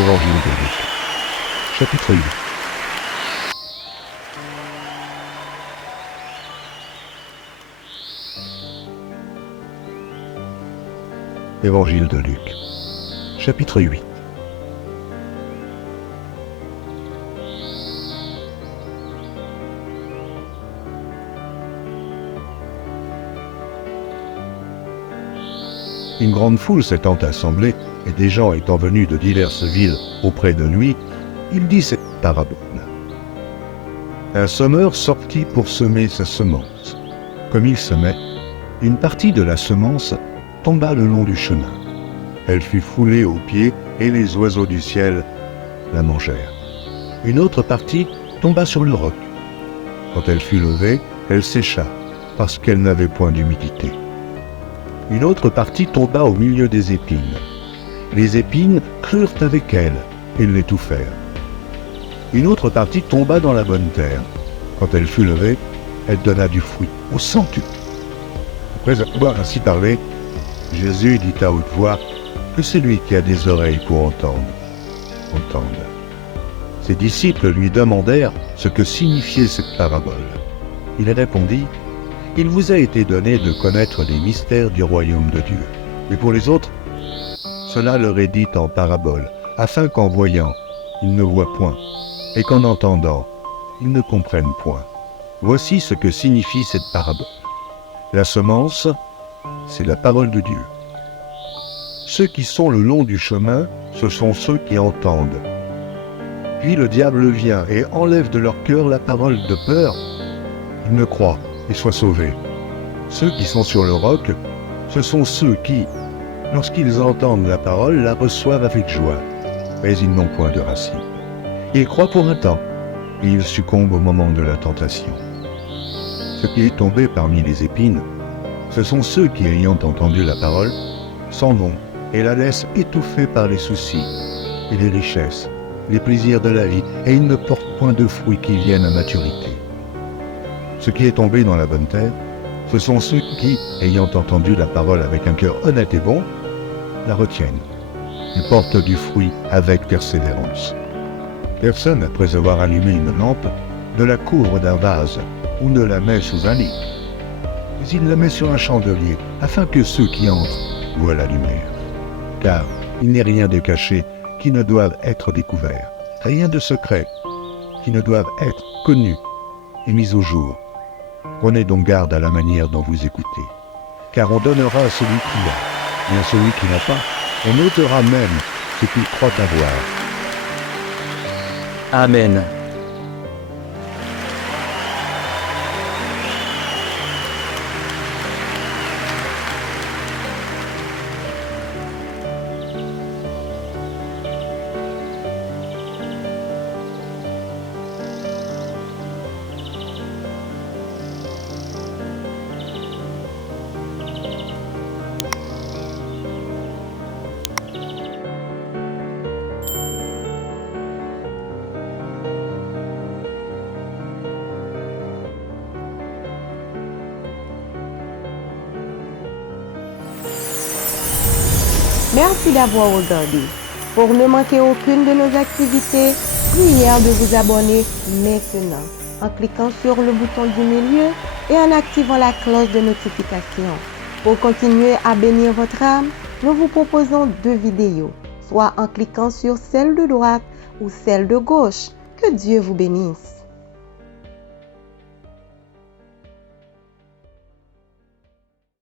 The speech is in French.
Évangile de Luc, chapitre 8. Évangile de Luc, chapitre 8. Une grande foule s'étant assemblée, et des gens étant venus de diverses villes auprès de lui, il dit cette parabole. Un semeur sortit pour semer sa semence. Comme il semait, une partie de la semence tomba le long du chemin. Elle fut foulée aux pieds, et les oiseaux du ciel la mangèrent. Une autre partie tomba sur le roc. Quand elle fut levée, elle sécha, parce qu'elle n'avait point d'humidité. Une autre partie tomba au milieu des épines. Les épines crurent avec elle et l'étouffèrent. Une autre partie tomba dans la bonne terre. Quand elle fut levée, elle donna du fruit au centuple. Après avoir ainsi parlé, Jésus dit à haute voix que celui qui a des oreilles pour entendre, entende. Ses disciples lui demandèrent ce que signifiait cette parabole. Il répondit: il vous a été donné de connaître les mystères du royaume de Dieu. Mais pour les autres, cela leur est dit en parabole, afin qu'en voyant, ils ne voient point, et qu'en entendant, ils ne comprennent point. Voici ce que signifie cette parabole. La semence, c'est la parole de Dieu. Ceux qui sont le long du chemin, ce sont ceux qui entendent. Puis le diable vient et enlève de leur cœur la parole de peur. Ils ne croient et soient sauvés. Ceux qui sont sur le roc, ce sont ceux qui, lorsqu'ils entendent la parole, la reçoivent avec joie, mais ils n'ont point de racine. Ils croient pour un temps, et ils succombent au moment de la tentation. Ce qui est tombé parmi les épines, ce sont ceux qui, ayant entendu la parole, s'en vont et la laissent étouffée par les soucis et les richesses, les plaisirs de la vie, et ils ne portent point de fruits qui viennent à maturité. Ce qui est tombé dans la bonne terre, ce sont ceux qui, ayant entendu la parole avec un cœur honnête et bon, la retiennent. Ils portent du fruit avec persévérance. Personne, après avoir allumé une lampe, ne la couvre d'un vase ou ne la met sous un lit. Mais il la met sur un chandelier, afin que ceux qui entrent voient la lumière. Car il n'est rien de caché qui ne doive être découvert, rien de secret qui ne doive être connu et mis au jour. Prenez donc garde à la manière dont vous écoutez, car on donnera à celui qui a, et à celui qui n'a pas, on ôtera même ce qu'il croit avoir. Amen. Merci d'avoir regardé. Pour ne manquer aucune de nos activités, priez de vous abonner maintenant en cliquant sur le bouton du milieu et en activant la cloche de notification. Pour continuer à bénir votre âme, nous vous proposons 2 vidéos, soit en cliquant sur celle de droite ou celle de gauche. Que Dieu vous bénisse.